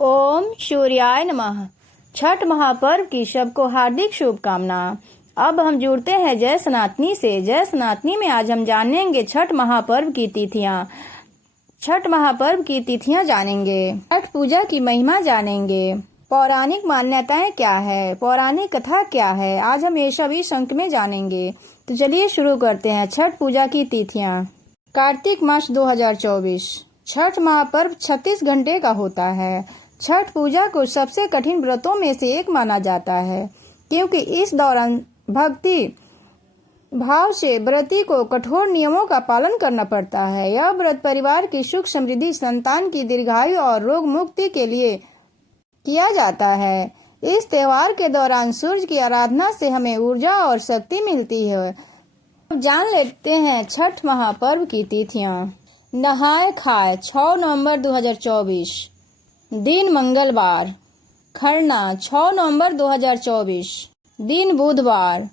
ओम सूर्याय नमः। छठ महापर्व की सबको हार्दिक शुभकामना। अब हम जुड़ते हैं जय सनातनी से। जय सनातनी में आज हम जानेंगे छठ महापर्व की तिथियां। छठ महापर्व की तिथियां जानेंगे। छठ पूजा की महिमा जानेंगे। पौराणिक मान्यताएं क्या है, पौराणिक कथा क्या है, आज हम ये सब इस अंक में जानेंगे। तो चलिए शुरू करते हैं। छठ पूजा की तिथियां। कार्तिक मास 2024। छठ महापर्व 36 घंटे का होता है। छठ पूजा को सबसे कठिन व्रतों में से एक माना जाता है, क्योंकि इस दौरान भक्ति भाव से व्रती को कठोर नियमों का पालन करना पड़ता है। यह व्रत परिवार की सुख समृद्धि, संतान की दीर्घायु और रोग मुक्ति के लिए किया जाता है। इस त्योहार के दौरान सूर्य की आराधना से हमें ऊर्जा और शक्ति मिलती है। अब जान लेते हैं छठ महापर्व की तिथियां। नहाय खाए 6 नवंबर 2024, दिन मंगलवार। खरना 6 नवंबर 2024, दिन बुधवार।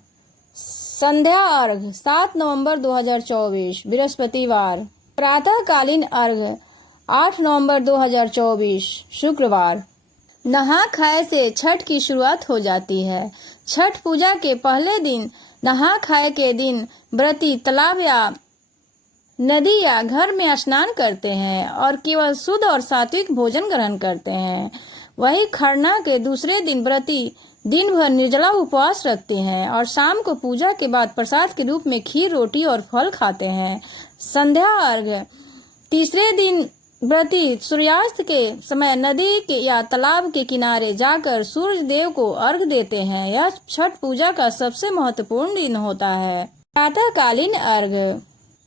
संध्या अर्घ 7 नवंबर 2024, बृहस्पतिवार। प्रातःकालीन अर्घ 8 नवंबर 2024, शुक्रवार। नहा खाए से छठ की शुरुआत हो जाती है। छठ पूजा के पहले दिन नहा खाए के दिन व्रती तालाब या नदी या घर में स्नान करते हैं और केवल शुद्ध और सात्विक भोजन ग्रहण करते हैं। वही खरना के दूसरे दिन व्रती दिन भर निर्जला उपवास रखते हैं और शाम को पूजा के बाद प्रसाद के रूप में खीर, रोटी और फल खाते हैं। संध्या अर्घ्य तीसरे दिन व्रती सूर्यास्त के समय नदी के या तालाब के किनारे जाकर सूर्य देव को अर्घ देते हैं। यह छठ पूजा का सबसे महत्वपूर्ण दिन होता है। प्रातःकालीन अर्घ्य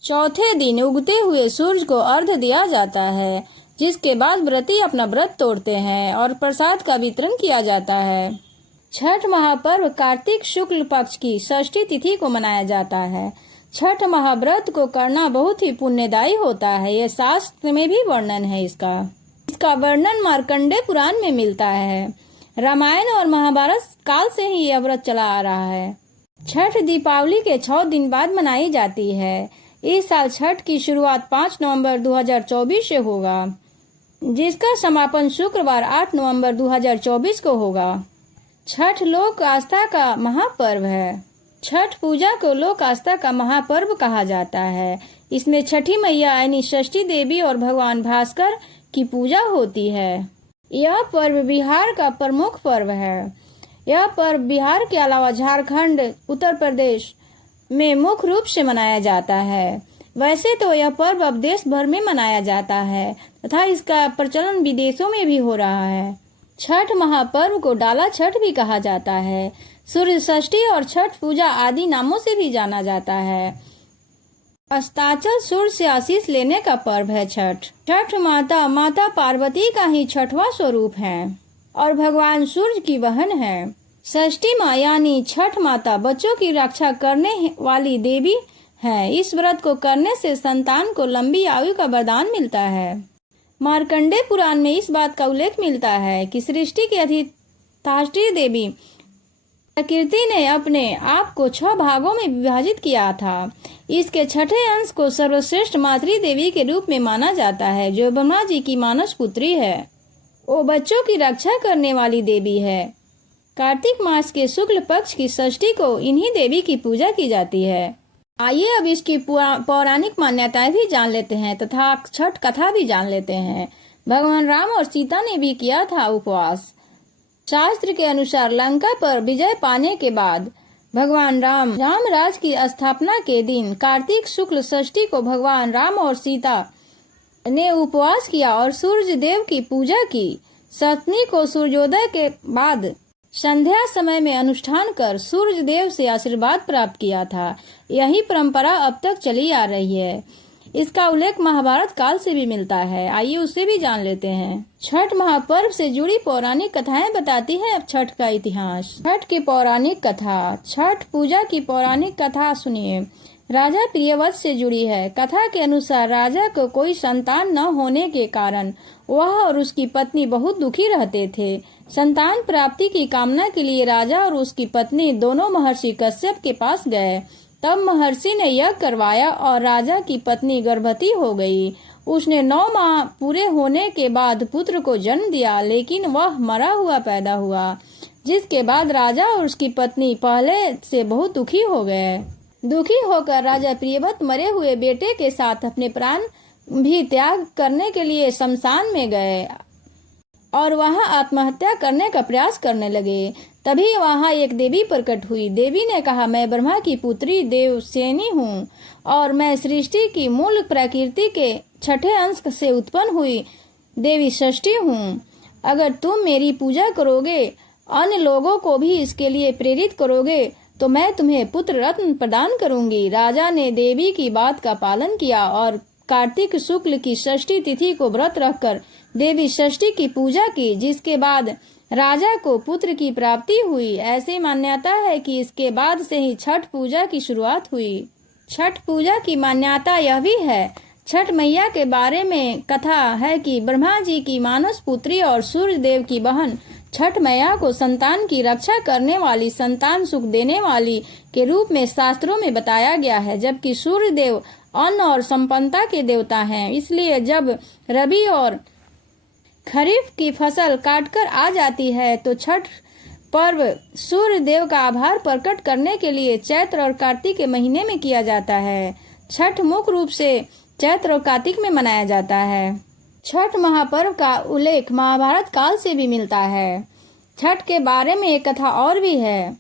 चौथे दिन उगते हुए सूर्य को अर्घ्य दिया जाता है, जिसके बाद व्रती अपना व्रत तोड़ते हैं और प्रसाद का वितरण किया जाता है। छठ महापर्व कार्तिक शुक्ल पक्ष की षष्ठी तिथि को मनाया जाता है। छठ महाव्रत को करना बहुत ही पुण्यदायी होता है। यह शास्त्र में भी वर्णन है। इसका वर्णन मार्कंडेय पुराण में मिलता है। रामायण और महाभारत काल से ही यह व्रत चला आ रहा है। छठ दीपावली के 6 दिन बाद मनाई जाती है। इस साल छठ की शुरुआत 5 नवंबर 2024 से होगा, जिसका समापन शुक्रवार 8 नवंबर 2024 को होगा। छठ लोक आस्था का महापर्व है। छठ पूजा को लोक आस्था का महापर्व कहा जाता है। इसमें छठी मैया यानी षष्ठी देवी और भगवान भास्कर की पूजा होती है। यह पर्व बिहार का प्रमुख पर्व है। यह पर्व बिहार के अलावा झारखंड, उत्तर प्रदेश में मुख्य रूप से मनाया जाता है। वैसे तो यह पर्व अब देश भर में मनाया जाता है तथा इसका प्रचलन विदेशों में भी हो रहा है। छठ महापर्व को डाला छठ भी कहा जाता है। सूर्य षष्ठी और छठ पूजा आदि नामों से भी जाना जाता है। अस्ताचल सूर्य से आशीष लेने का पर्व है छठ। छठ माता पार्वती का ही छठवां स्वरूप है और भगवान सूर्य की बहन है। षष्ठी माँ यानी छठ माता बच्चों की रक्षा करने वाली देवी है। इस व्रत को करने से संतान को लंबी आयु का वरदान मिलता है। मार्कंडेय पुराण में इस बात का उल्लेख मिलता है कि सृष्टि की अधिष्ठात्री देवी प्रकृति ने अपने आप को 6 भागों में विभाजित किया था। इसके छठे अंश को सर्वश्रेष्ठ मातृ देवी के रूप में माना जाता है, जो ब्रह्मा जी की मानस पुत्री है। वो बच्चों की रक्षा करने वाली देवी है। कार्तिक मास के शुक्ल पक्ष की षष्ठी को इन्हीं देवी की पूजा की जाती है। आइए अब इसकी पौराणिक मान्यताएं भी जान लेते हैं तथा छठ कथा भी जान लेते हैं। भगवान राम और सीता ने भी किया था उपवास। शास्त्र के अनुसार लंका पर विजय पाने के बाद भगवान रामराज की स्थापना के दिन कार्तिक शुक्ल षष्ठी को भगवान राम और सीता ने उपवास किया और सूर्य देव की पूजा की। सप्तमी को सूर्योदय के बाद संध्या समय में अनुष्ठान कर सूर्य देव से आशीर्वाद प्राप्त किया था। यही परंपरा अब तक चली आ रही है। इसका उल्लेख महाभारत काल से भी मिलता है। आइए उसे भी जान लेते हैं। छठ महापर्व से जुड़ी पौराणिक कथाएं बताती है अब छठ का इतिहास। छठ की पौराणिक कथा। छठ पूजा की पौराणिक कथा सुनिए। राजा प्रियव्रत से जुड़ी है। कथा के अनुसार राजा को कोई संतान न होने के कारण वह और उसकी पत्नी बहुत दुखी रहते थे। संतान प्राप्ति की कामना के लिए राजा और उसकी पत्नी दोनों महर्षि कश्यप के पास गए। तब महर्षि ने यज्ञ करवाया और राजा की पत्नी गर्भवती हो गई। उसने 9 माह पूरे होने के बाद पुत्र को जन्म दिया, लेकिन वह मरा हुआ पैदा हुआ, जिसके बाद राजा और उसकी पत्नी पहले से बहुत दुखी हो गए। दुखी होकर राजा प्रियव्रत मरे हुए बेटे के साथ अपने प्राण भी त्याग करने के लिए शमशान में गए और वहां आत्महत्या करने का प्रयास करने लगे। तभी वहां एक देवी प्रकट हुई। देवी ने कहा, मैं ब्रह्मा की पुत्री देवसेनी हूँ और मैं सृष्टि की मूल प्रकृति के 6ठे अंश से उत्पन्न हुई देवी षष्ठी हूँ। अगर तुम मेरी पूजा करोगे, अन्य लोगों को भी इसके लिए प्रेरित करोगे, तो मैं तुम्हें पुत्र रत्न प्रदान करूंगी। राजा ने देवी की बात का पालन किया और कार्तिक शुक्ल की षष्ठी तिथि को व्रत रखकर देवी षष्ठी की पूजा की, जिसके बाद राजा को पुत्र की प्राप्ति हुई। ऐसी मान्यता है कि इसके बाद से ही छठ पूजा की शुरुआत हुई। छठ पूजा की मान्यता यह भी है, छठ मैया के बारे में कथा है कि ब्रह्मा जी की मानस पुत्री और सूर्य देव की बहन छठ मैया को संतान की रक्षा करने वाली, संतान सुख देने वाली के रूप में शास्त्रों में बताया गया है। जबकि सूर्य देव अन्न और संपन्नता के देवता हैं, इसलिए जब रबी और खरीफ की फसल काटकर आ जाती है तो छठ पर्व सूर्य देव का आभार प्रकट करने के लिए चैत्र और कार्तिक के महीने में किया जाता है। छठ मुख्य रूप से चैत्र और कार्तिक में मनाया जाता है। छठ महापर्व का उल्लेख महाभारत काल से भी मिलता है। छठ के बारे में एक कथा और भी है।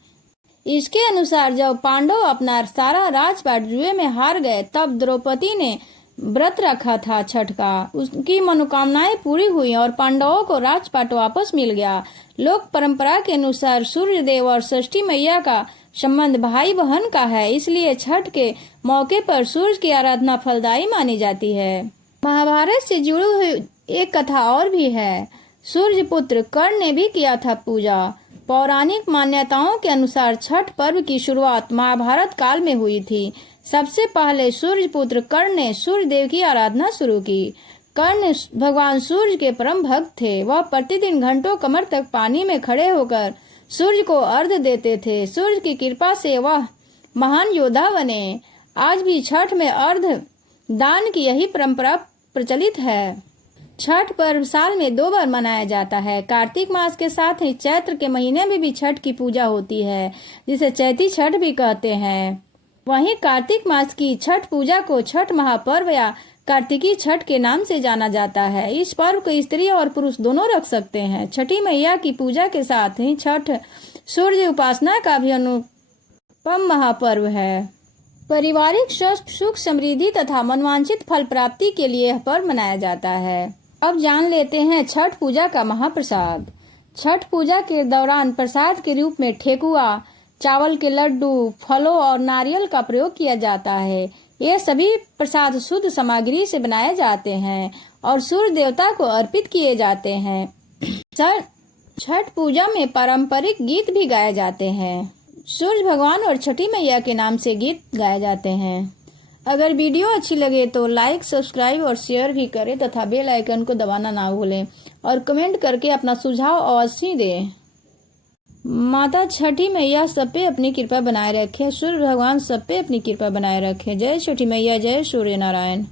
इसके अनुसार जब पांडव अपना सारा राजपाट जुए में हार गए, तब द्रौपदी ने व्रत रखा था छठ का। उसकी मनोकामनाएं पूरी हुई और पांडवों को राजपाट वापस मिल गया। लोक परंपरा के अनुसार सूर्य देव और षष्ठी मैया का संबंध भाई बहन का है, इसलिए छठ के मौके पर सूर्य की आराधना फलदायी मानी जाती है। महाभारत से जुड़ी हुई एक कथा और भी है। सूर्य पुत्र कर्ण ने भी किया था पूजा। पौराणिक मान्यताओं के अनुसार छठ पर्व की शुरुआत महाभारत काल में हुई थी। सबसे पहले सूर्य पुत्र कर्ण ने सूर्य देव की आराधना शुरू की। कर्ण भगवान सूर्य के परम भक्त थे। वह प्रतिदिन घंटों कमर तक पानी में खड़े होकर सूर्य को अर्घ्य देते थे। सूर्य की कृपा से वह महान योद्धा बने। आज भी छठ में अर्घ्य दान की यही परंपरा प्रचलित है। छठ पर्व साल में 2 बार मनाया जाता है। कार्तिक मास के साथ ही चैत्र के महीने में भी छठ की पूजा होती है, जिसे चैती छठ भी कहते हैं। वहीं कार्तिक मास की छठ पूजा को छठ महापर्व या कार्तिकी छठ के नाम से जाना जाता है। इस पर्व को स्त्री और पुरुष दोनों रख सकते हैं। छठी मैया की पूजा के साथ ही छठ सूर्य उपासना का भी अनुपम महापर्व है। पारिवारिक सुख समृद्धि तथा मनवांछित फल प्राप्ति के लिए यह पर्व मनाया जाता है। अब जान लेते हैं छठ पूजा का महाप्रसाद। छठ पूजा के दौरान प्रसाद के रूप में ठेकुआ, चावल के लड्डू, फलों और नारियल का प्रयोग किया जाता है। ये सभी प्रसाद शुद्ध सामग्री से बनाए जाते हैं और सूर्य देवता को अर्पित किए जाते हैं। छठ पूजा में पारंपरिक गीत भी गाए जाते हैं। सूर्य भगवान और छठी मैया के नाम से गीत गाए जाते हैं। अगर वीडियो अच्छी लगे तो लाइक, सब्सक्राइब और शेयर भी करें तथा बेल आइकन को दबाना ना भूलें और कमेंट करके अपना सुझाव अवश्य दें। माता छठी मैया सब पे अपनी कृपा बनाए रखे। सूर्य भगवान सब पे अपनी कृपा बनाए रखे। जय छठी मैया, जय सूर्य नारायण।